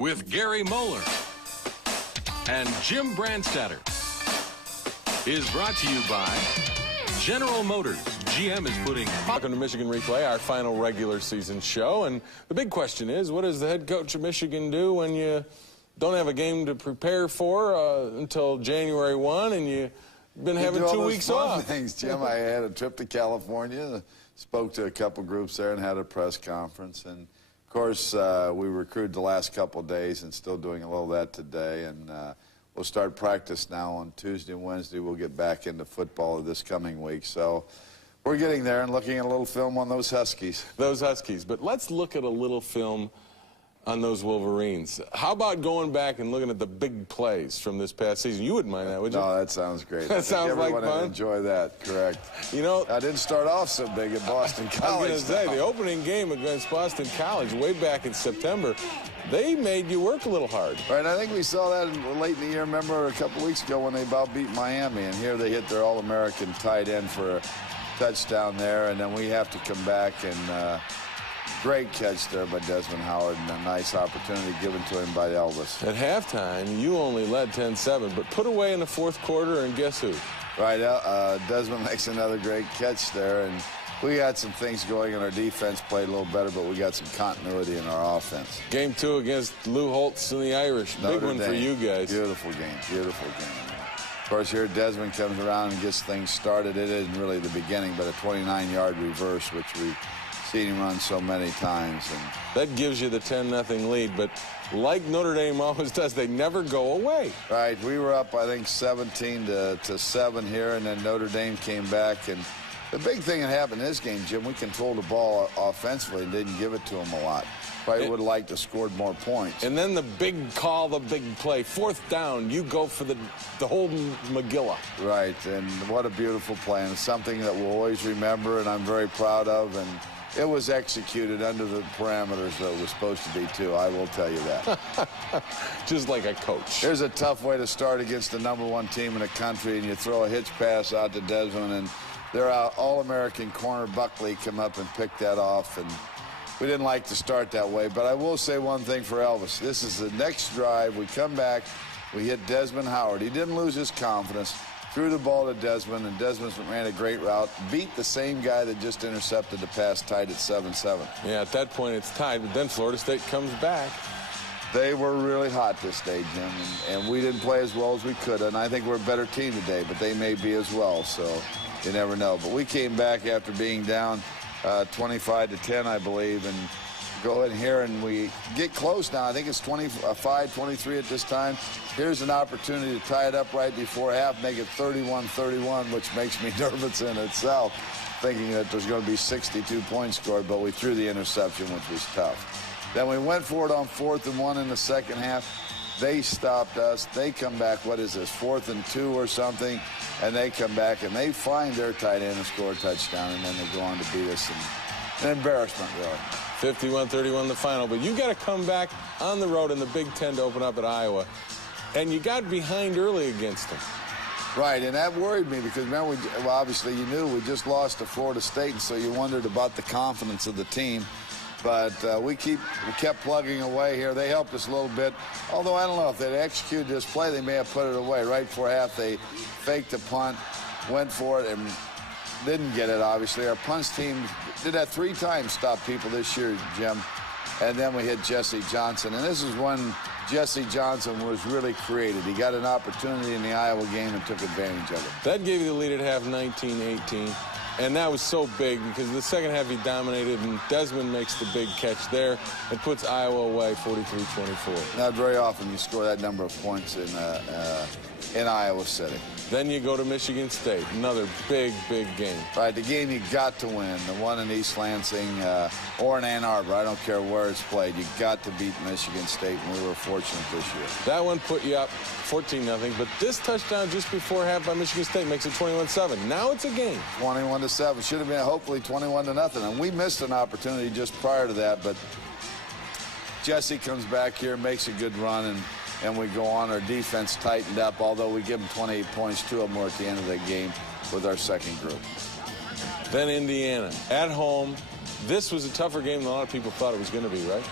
with Gary Moeller and Jim Brandstatter is brought to you by General Motors. GM is putting... Welcome to Michigan Replay, our final regular season show. And the big question is, what does the head coach of Michigan do when you don't have a game to prepare for until January 1 and you've been having 2 weeks off? Things, Jim. I had a trip to California, spoke to a couple groups there and had a press conference. And, of course, we recruited the last couple of days and still doing a little of that today. And we'll start practice now on Tuesday and Wednesday. We'll get back into football this coming week. So we're getting there and looking at a little film on those Huskies. Those Huskies. But let's look at a little film on those Wolverines. How about going back and looking at the big plays from this past season? You wouldn't mind that, would you? No, that sounds great. That sounds like everyone fun. would enjoy that, correct. You know, I didn't start off so big at Boston College. I was going to say, the opening game against Boston College way back in September, they made you work a little hard. Right, I think we saw that late in the year. Remember a couple weeks ago when they about beat Miami, and here they hit their All-American tight end for a touchdown there, and then we have to come back and great catch there by Desmond Howard, and a nice opportunity given to him by Elvis. At halftime, you only led 10-7, but put away in the fourth quarter, and guess who? Right, Desmond makes another great catch there, and we got some things going, and our defense played a little better, but we got some continuity in our offense. Game 2 against Lou Holtz and the Irish. Big one for you guys. Beautiful game, beautiful game. Of course, here Desmond comes around and gets things started. It isn't really the beginning, but a 29-yard reverse, which we've seen him run so many times. And that gives you the 10-0 lead, but like Notre Dame always does, they never go away. Right, we were up, I think, 17 to 7 here, and then Notre Dame came back. And the big thing that happened in this game, Jim, we controlled the ball offensively and didn't give it to them a lot. Probably would have liked to scored more points. And then the big call, the big play, fourth down, you go for the whole Magilla. Right, and what a beautiful play, and it's something that we'll always remember, and I'm very proud of. And it was executed under the parameters that it was supposed to be, too. I will tell you that. Just like a coach. Here's a tough way to start against the #1 team in the country, and you throw a hitch pass out to Desmond, and their All-American corner Buckley come up and pick that off. And we didn't like to start that way, but I will say one thing for Elvis. This is the next drive. We come back. We hit Desmond Howard. He didn't lose his confidence. Threw the ball to Desmond, and Desmond ran a great route. Beat the same guy that just intercepted the pass, tied at 7-7. Yeah, at that point it's tied, but then Florida State comes back. They were really hot this day, Jim, and we didn't play as well as we could. And I think we're a better team today, but they may be as well, so you never know. But we came back after being down 25-10, I believe, and go in here and we get close now. I think it's 25-23 at this time. Here's an opportunity to tie it up right before half, make it 31-31, which makes me nervous in itself, thinking that there's going to be 62 points scored, but we threw the interception, which was tough. Then we went for it on 4th and 1 in the second half. They stopped us. They come back, what is this, 4th and 2 or something, and they come back and they find their tight end and score a touchdown, and then they go on to beat us. An embarrassment, really. 51-31 the final, but you got to come back on the road in the Big Ten to open up at Iowa, and you got behind early against them. Right, and that worried me because, remember, well, obviously you knew we just lost to Florida State, and so you wondered about the confidence of the team. But we kept plugging away here. They helped us a little bit, although I don't know if they'd executed this play, they may have put it away. Right before half, they faked the punt, went for it, and didn't get it, obviously. Our punts team did that 3 times, stop people this year, Jim. And then we hit Jesse Johnson. And this is when Jesse Johnson was really created. He got an opportunity in the Iowa game and took advantage of it. That gave you the lead at half, 19-18. And that was so big because the second half he dominated, and Desmond makes the big catch there and puts Iowa away 43-24. Not very often you score that number of points in Iowa City. Then you go to Michigan State, another big, big game. Right, the game you got to win, the one in East Lansing or in Ann Arbor. I don't care where it's played. You got to beat Michigan State, and we were fortunate this year. That one put you up 14-0, but this touchdown just before half by Michigan State makes it 21-7. Now it's a game. 21-7. Should have been hopefully 21-0, and we missed an opportunity just prior to that, but Jesse comes back here, makes a good run, and we go on. Our defense tightened up, although we give them 28 points. 2 of them were at the end of the game with our second group. Then Indiana, at home. This was a tougher game than a lot of people thought it was going to be, right?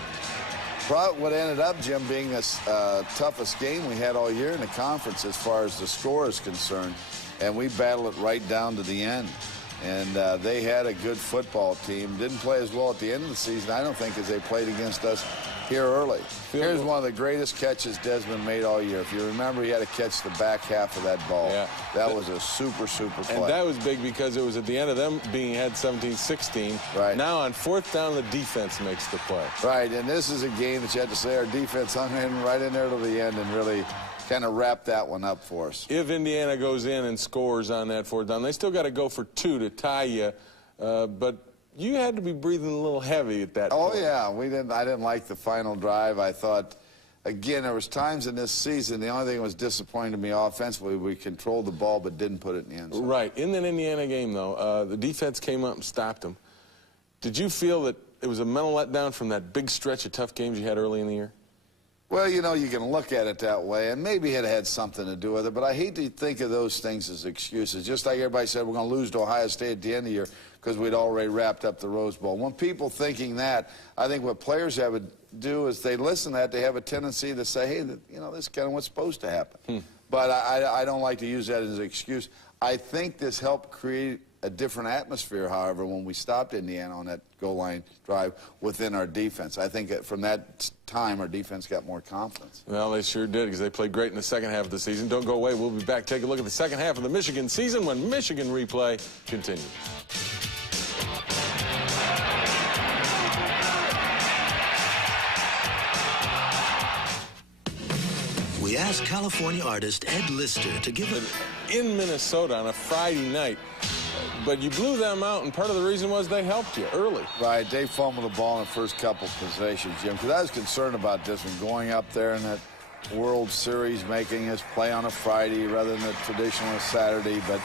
What ended up, Jim, being the toughest game we had all year in the conference as far as the score is concerned. And we battled it right down to the end. And they had a good football team. Didn't play as well at the end of the season, I don't think, as they played against us here early. Here's one of the greatest catches Desmond made all year. If you remember, he had to catch the back half of that ball. Yeah. That was a super play. And that was big because it was at the end of them being ahead 17-16. Right. Now on fourth down, the defense makes the play. Right, and this is a game that you have to say our defense hung in right in there to the end and really kind of wrapped that one up for us. If Indiana goes in and scores on that fourth down, they still got to go for 2 to tie you, but you had to be breathing a little heavy at that point. Oh, yeah. I didn't like the final drive. I thought, again, there was times in this season, the only thing that was disappointing to me offensively, we controlled the ball but didn't put it in the end zone. Right. In that Indiana game, though, the defense came up and stopped them. Did you feel that it was a mental letdown from that big stretch of tough games you had early in the year? Well, you know, you can look at it that way, and maybe it had something to do with it, but I hate to think of those things as excuses. Just like everybody said, we're going to lose to Ohio State at the end of the year because we'd already wrapped up the Rose Bowl. When people thinking that, I think what players have to do is they listen to that, they have a tendency to say, hey, you know, this is kind of what's supposed to happen. But I don't like to use that as an excuse. I think this helped create a different atmosphere, however, when we stopped Indiana on that goal line drive within our defense. I think that from that time, our defense got more confidence. Well, they sure did because they played great in the second half of the season. Don't go away. We'll be back. Take a look at the second half of the Michigan season when Michigan Replay continues. We asked California artist Ed Lister to give in Minnesota on a Friday night. But you blew them out, and part of the reason was they helped you early. Right, they fumbled the ball in the first couple possessions, Jim, because I was concerned about this one, going up there in that World Series, making us play on a Friday rather than the traditional Saturday. But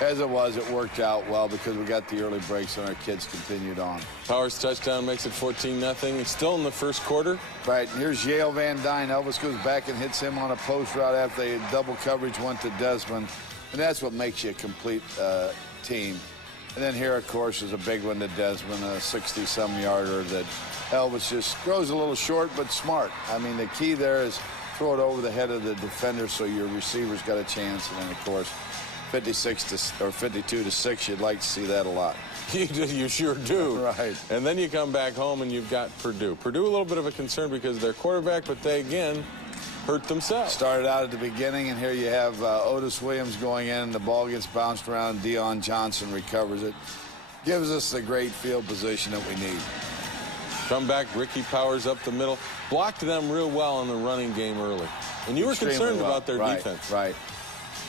as it was, it worked out well because we got the early breaks and our kids continued on. Powers' touchdown makes it 14-0. It's still in the first quarter. Right, and here's Yale Van Dyne. Elvis goes back and hits him on a post route after they double coverage went to Desmond. And that's what makes you a complete team. And then here, of course, is a big one to Desmond, a 60-some-yarder that Elvis just throws a little short but smart. I mean, the key there is throw it over the head of the defender so your receiver's got a chance. And then, of course, 52-6, you'd like to see that a lot. You sure do. Right. And then you come back home and you've got Purdue. Purdue a little bit of a concern because of their quarterback, but they, again, hurt themselves. Started out at the beginning, and here you have Otis Williams going in, and the ball gets bounced around. Deion Johnson recovers it. Gives us the great field position that we need. Come back, Ricky Powers up the middle. Blocked them real well in the running game early. And you were concerned about their defense. Right.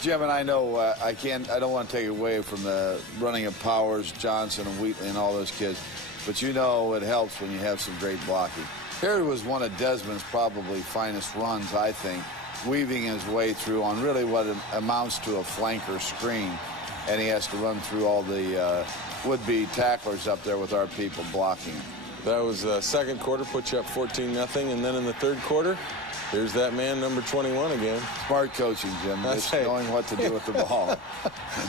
Jim, and I know I don't want to take away from the running of Powers, Johnson, and Wheatley and all those kids, but you know it helps when you have some great blocking. Here was one of Desmond's probably finest runs, I think, weaving his way through on really what amounts to a flanker screen, and he has to run through all the would-be tacklers up there with our people blocking him. That was second quarter, put you up 14-0, and then in the third quarter, there's that man, number 21 again. Smart coaching, Jim. Just knowing what to do with the ball.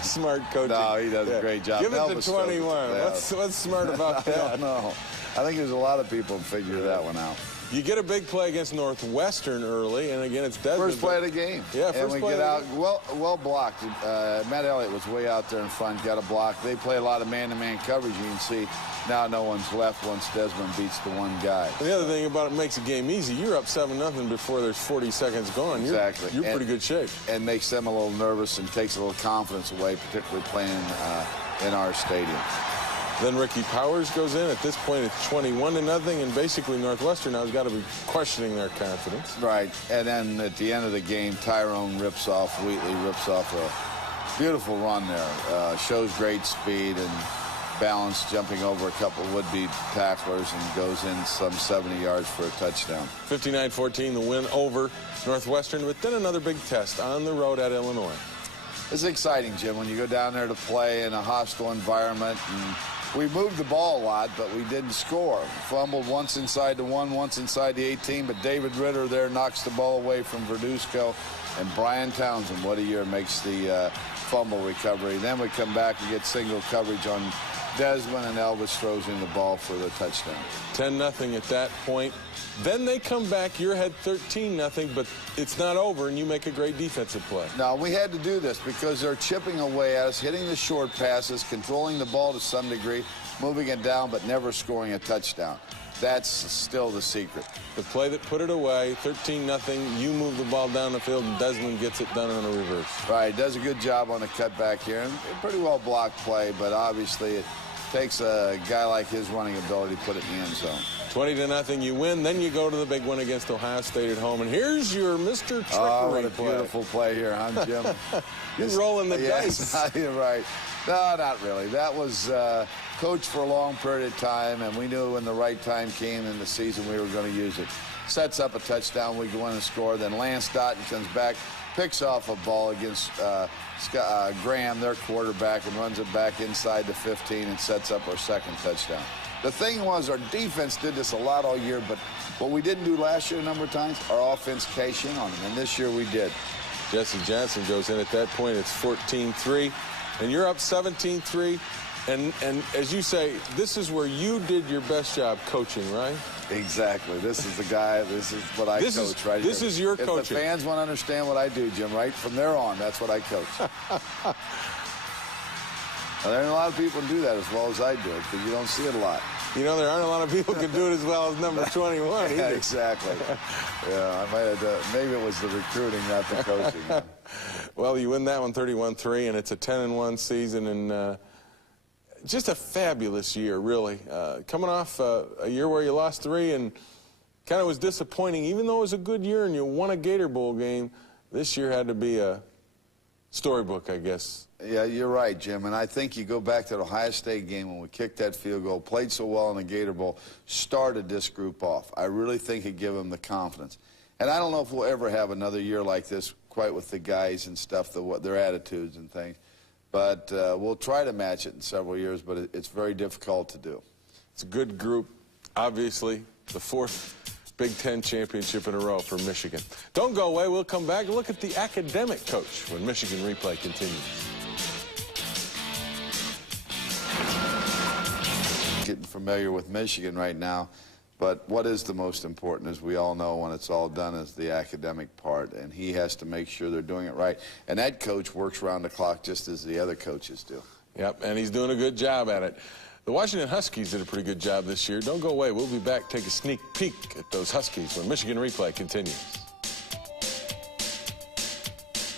Smart coaching. No, he does a great job. Give it to 21. What's smart about that? I don't know. I think there's a lot of people who figure that one out. You get a big play against Northwestern early, and again, it's Desmond. First play of the game. Yeah, and first we play get out well blocked. Matt Elliott was way out there in front, got a block. They play a lot of man-to-man coverage. You can see now no one's left once Desmond beats the one guy. And the other thing about it makes the game easy. You're up 7-0 before there's 40 seconds gone. Exactly. You're pretty good shape. And makes them a little nervous and takes a little confidence away, particularly playing in our stadium. Then Ricky Powers goes in. At this point, it's 21-0, and basically Northwestern now has got to be questioning their confidence. Right, and then at the end of the game, Tyrone rips off, Wheatley rips off a beautiful run there. Shows great speed and balance, jumping over a couple would-be tacklers, and goes in some 70 yards for a touchdown. 59-14, the win over Northwestern, but then another big test on the road at Illinois. It's exciting, Jim, when you go down there to play in a hostile environment. And we moved the ball a lot, but we didn't score. Fumbled once inside the 1, once inside the 18, but David Ritter there knocks the ball away from Verduzco, and Brian Townsend, what a year, makes the fumble recovery. Then we come back and get single coverage on Desmond and Elvis throws in the ball for the touchdown. 10-0 at that point. Then they come back. You're ahead 13-0, but it's not over, and you make a great defensive play. Now, we had to do this because they're chipping away at us, hitting the short passes, controlling the ball to some degree, moving it down, but never scoring a touchdown. That's still the secret. The play that put it away, 13-0, you move the ball down the field, and Desmond gets it done on a reverse. Right, does a good job on the cutback here, and a pretty well blocked play, but obviously it takes a guy like his running ability to put it in the end zone. 20-0, you win. Then you go to the big one against Ohio State at home, and here's your Mr. Trickery what a play. beautiful play here, huh, Jim? You're rolling the dice. You're right. No, not really. That was coached for a long period of time, and we knew when the right time came in the season we were going to use it. Sets up a touchdown, we go in and score. Then Lance Dotton comes back, picks off a ball against Graham, their quarterback, and runs it back inside the 15 and sets up our second touchdown. The thing was, our defense did this a lot all year, but what we didn't do last year a number of times, our offense cashed in on them, and this year we did. Jesse Johnson goes in at that point. It's 14-3, and you're up 17-3. And as you say, this is where you did your best job coaching, right? Exactly. This is the guy. This is what I coach, right? This is your coaching. If the fans want to understand what I do, Jim, right from there on, that's what I coach. Now, there aren't a lot of people who do that as well as I do it, because you don't see it a lot. You know, there aren't a lot of people who can do it as well as number 21 either. Yeah, exactly. Yeah, I might have maybe it was the recruiting, not the coaching. Well, you win that one 31-3, and it's a 10-1 season, and just a fabulous year, really. Coming off a year where you lost 3 and kind of was disappointing, even though it was a good year and you won a Gator Bowl game, this year had to be a storybook, I guess. Yeah, you're right, Jim. And I think you go back to the Ohio State game when we kicked that field goal, played so well in the Gator Bowl, started this group off. I really think it gave them the confidence. And I don't know if we'll ever have another year like this, quite with the guys and stuff, their attitudes and things. But we'll try to match it in several years, but it's very difficult to do. It's a good group. Obviously, the 4th Big Ten championship in a row for Michigan. Don't go away. We'll come back and look at the academic coach when Michigan Replay continues. Getting familiar with Michigan right now, but what is the most important, as we all know when it's all done, is the academic part, and he has to make sure they're doing it right. And that coach works around the clock just as the other coaches do. Yep, and he's doing a good job at it. The Washington Huskies did a pretty good job this year. Don't go away. We'll be back, take a sneak peek at those Huskies when Michigan Replay continues.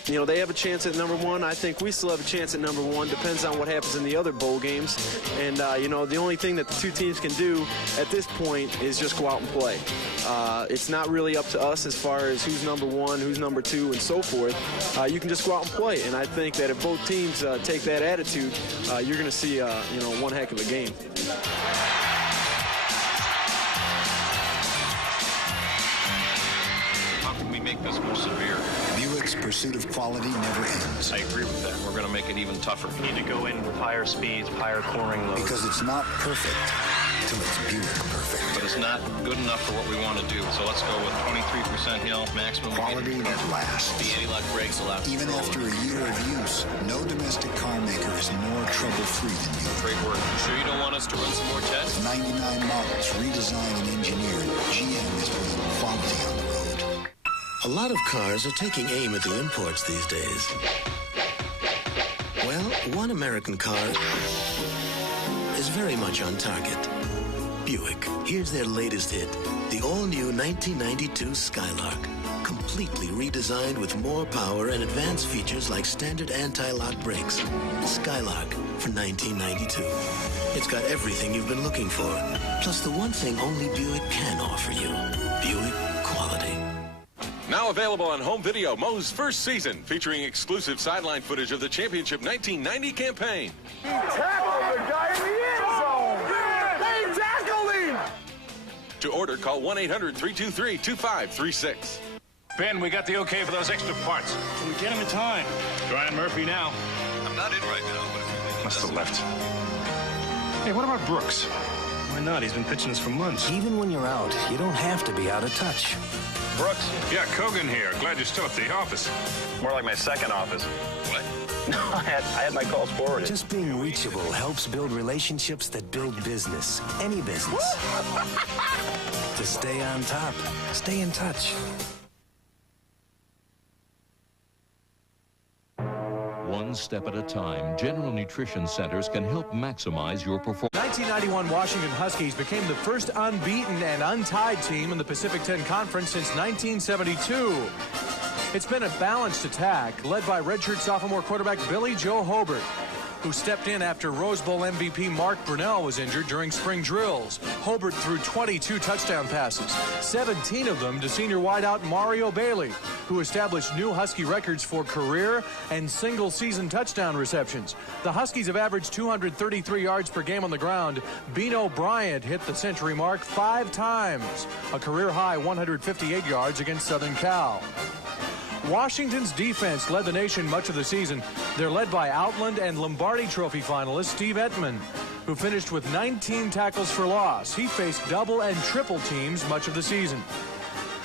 You know, they have a chance at number 1. I think we still have a chance at number 1. Depends on what happens in the other bowl games. And, you know, the only thing that the two teams can do at this point is just go out and play. It's not really up to us as far as who's number 1, who's number 2, and so forth. You can just go out and play. And I think that if both teams take that attitude, you're going to see, you know, one heck of a game. How can we make this more severe? Buick's pursuit of quality never ends. I agree with that. We're going to make it even tougher. We need to go in with higher speeds, higher cornering loads. Because it's not perfect till it's Buick perfect. But it's not good enough for what we want to do. So let's go with 23% hill, maximum Quality that lasts. The anti-lock brakes allow Even after a year of use, no domestic car maker is more trouble-free than Buick. Great work. Sure you don't want us to run some more tests? 99 models redesigned and engineered, GM is putting quality on the road. A lot of cars are taking aim at the imports these days. Well, one American car is very much on target. Buick. Here's their latest hit, the all-new 1992 Skylark. Completely redesigned with more power and advanced features like standard anti-lock brakes. Skylark for 1992. It's got everything you've been looking for, plus the one thing only Buick can offer you. Buick quality. Now available on home video, Moe's first season, featuring exclusive sideline footage of the championship 1990 campaign. He tackled the guy in the end zone. They tackled him. To order, call 1-800-323-2536. Ben, we got the okay for those extra parts. Can we get him in time? Brian Murphy now. I'm not in right now, but if you think Must have left. Hey, what about Brooks? Why not? He's been pitching us for months. Even when you're out, you don't have to be out of touch. Brooks? Yeah, Kogan here. Glad you're still at the office. More like my second office. What? No, I had my calls forwarded. Just being reachable helps build relationships that build business. Any business. To stay on top, stay in touch. One step at a time, General Nutrition Centers can help maximize your performance. 1991 Washington Huskies became the first unbeaten and untied team in the Pacific 10 Conference since 1972. It's been a balanced attack led by redshirt sophomore quarterback Billy Joe Hobert, who stepped in after Rose Bowl MVP Mark Brunell was injured during spring drills. Hobert threw 22 touchdown passes, 17 of them to senior wideout Mario Bailey, who established new Husky records for career and single-season touchdown receptions. The Huskies have averaged 233 yards per game on the ground. Bino Bryant hit the century mark 5 times, a career-high 158 yards against Southern Cal. Washington's defense led the nation much of the season. They're led by Outland and Lombardi Trophy finalist Steve Ettman, who finished with 19 tackles for loss. He faced double and triple teams much of the season.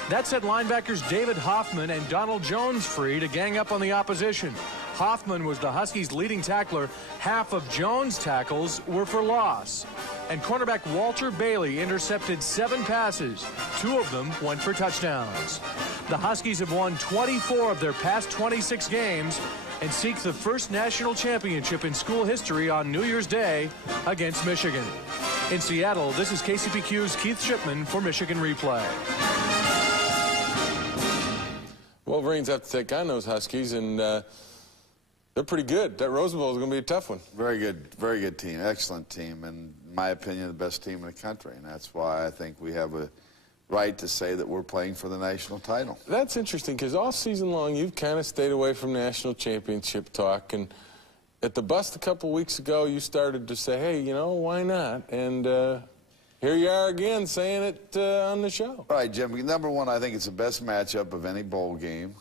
That set linebackers David Hoffman and Donald Jones free to gang up on the opposition. Hoffman was the Huskies' leading tackler. Half of Jones' tackles were for loss. And cornerback Walter Bailey intercepted 7 passes. 2 of them went for touchdowns. The Huskies have won 24 of their past 26 games and seek the first national championship in school history on New Year's Day against Michigan. In Seattle, this is KCPQ's Keith Shipman for Michigan Replay. Wolverines have to take on those Huskies, and they're pretty good. That Rose Bowl is going to be a tough one. Very good team, excellent team, and in my opinion, the best team in the country, and that's why I think we have a right to say that we're playing for the national title. That's interesting, because all season long you've kind of stayed away from national championship talk, and at the bust a couple weeks ago you started to say, hey, you know, why not? And here you are again saying it on the show. All right, Jim, number one, I think it's the best matchup of any bowl game.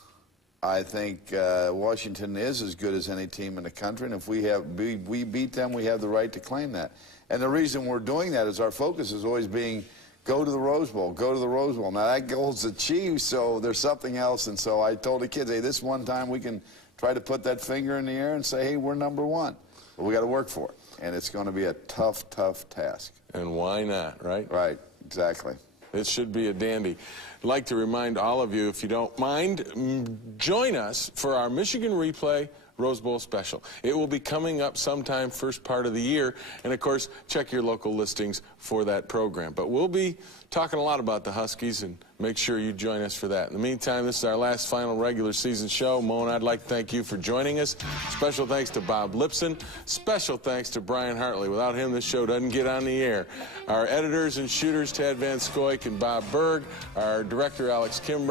I think Washington is as good as any team in the country, and if we beat them, we have the right to claim that. And the reason we're doing that is our focus is always being go to the Rose Bowl, go to the Rose Bowl. Now, that goal's achieved, so there's something else. And so I told the kids, hey, this one time we can try to put that finger in the air and say, hey, we're number one. But we got to work for it. And it's going to be a tough, tough task. And why not, right? Right, exactly. It should be a dandy. I'd like to remind all of you, if you don't mind, join us for our Michigan Replay Rose Bowl special. It will be coming up sometime first part of the year, and of course check your local listings for that program. But we'll be talking a lot about the Huskies, and make sure you join us for that. In the meantime, this is our last final regular season show. Mona, I'd like to thank you for joining us. Special thanks to Bob Lipson. Special thanks to Brian Hartley. Without him, this show doesn't get on the air. Our editors and shooters, Tad Van Scoyk and Bob Berg. Our director, Alex Kimbrough.